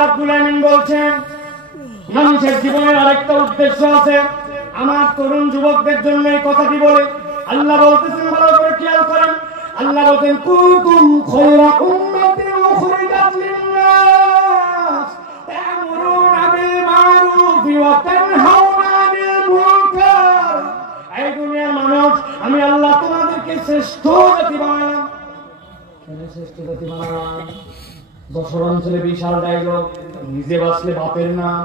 রাব্বুল আলামিন বলছেন মানুষের জীবনের আরেকটা উদ্দেশ্য আছে। আমার তরুণ যুবকদের জন্য এই কথাটি বলে আল্লাহ বলতেছেন, ভালো করে খেয়াল করেন। আল্লাহ বলেন কুনতুম খায়রা উম্মাতিন উখরিজাত লিন-নাস তা'মুরুনা বিল মা'রুফ ওয়া তানহাউনা আনিল মুনকার। এই দুনিয়ার মানুষ, আমি আল্লাহ তোমাদেরকে শ্রেষ্ঠ জাতি বানালাম। কেন শ্রেষ্ঠ জাতি বানালাম? বছর অঞ্চলে বিশাল ডায়লগ, নিজে বাঁচলে বাপের নাম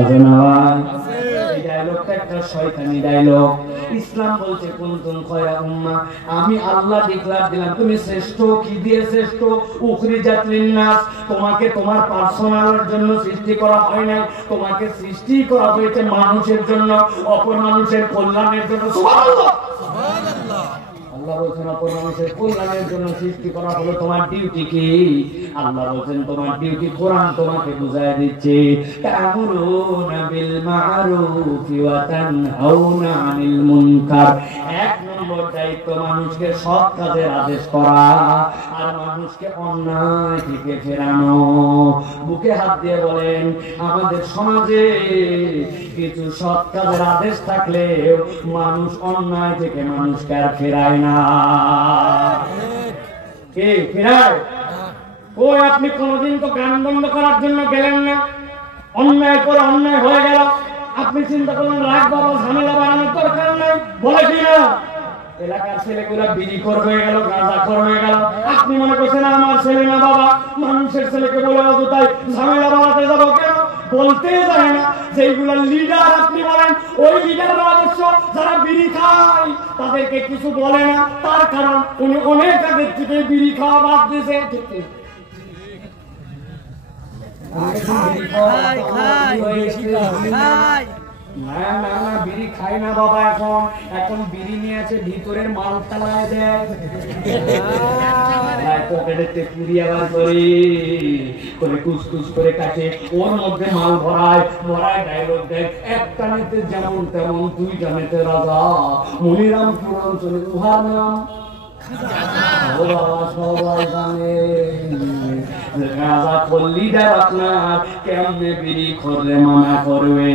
আছে না ভাই? এই ডায়লগটা একটা শয়তানি ডায়লগ। ইসলাম বলছে কুনতুম খায়রা উম্মাহ, আমি আল্লাহ ডিক্লেয়ার দিলাম তুমি শ্রেষ্ঠ। কি দিয়ে শ্রেষ্ঠ? উখরিজাত লিন-নাস, তোমাকে তোমার পার্সোনালের জন্য সৃষ্টি করা হয় না, তোমাকে সৃষ্টি করা হয়েছে মানুষের জন্য, অপর মানুষের কল্যাণের জন্য। সুবহানাল্লাহ, সুবহানাল্লাহ। আল্লাহ বলেন অপর মানুষের কল্যাণের জন্য সৃষ্টি করা হলো তোমার ডিউটি। কি? আল্লাহ বলেন তোমার ডিউটি কোরআন তোমাকে বুঝায় দিচ্ছে, তা'মুরুনা বিল মা'রুফ ওয়া তানহাউনা আনিল মুনকার। এক নম্বর দায়িত্ব মানুষকে সৎ কাজের আদেশ করা আর মানুষকে অন্যায় থেকে ফেরানো। বুকে হাত দিয়ে বলেন আমাদের সমাজে কিছু সৎ কাজের আদেশ থাকলেও মানুষ অন্যায় থেকে মানুষকে আর ফেরায় না। কে ফেরায়? ওই আপনি কোনদিন তো গান বন্ধ করার জন্য গেলেন না, অন্যায় করে অন্যায় হয়ে গেল, আপনি চিন্তা করলেন রাগ বাবা ঝামেলা বাড়ানোর দরকার নাই, বলে কি না? এলাকার ছেলেগুলা বিড়িখোর হয়ে গেল, গাঁজাখোর হয়ে গেল, আপনি মনে করছেন আমার ছেলে না বাবা, মানুষের ছেলেকে বলে অযথাই ঝামেলা বাড়াতে যাবো কেন? বলতে যায় না। যেগুলা লিডার আপনি বলেন, ওই লিডাররা অবশ্য যারা বিড়ি খায় তাদেরকে কিছু বলে না, তার কারণ উনি অনেক আগের থেকে বিড়ি খাওয়া বাদ দিয়েছে। বিড়ি খায় না বাবা, এখন বিড়ি নিয়ে আছে ভিতরের মাল চালায় দেয়, পকেটে পুড়িয়ে আবার করে কুচকুচ করে কাটে, ওর মধ্যে মাল ভরায় ডায়লগ দেয়, একটা নেতে যেমন তেমন, দুই জানেতে রাজা, মনিরাম পুরাঞ্চলে উহার নাম সবাই জানে। রাজা লিডার আপনার কেমনে বিড়ি করলে মানা করবে?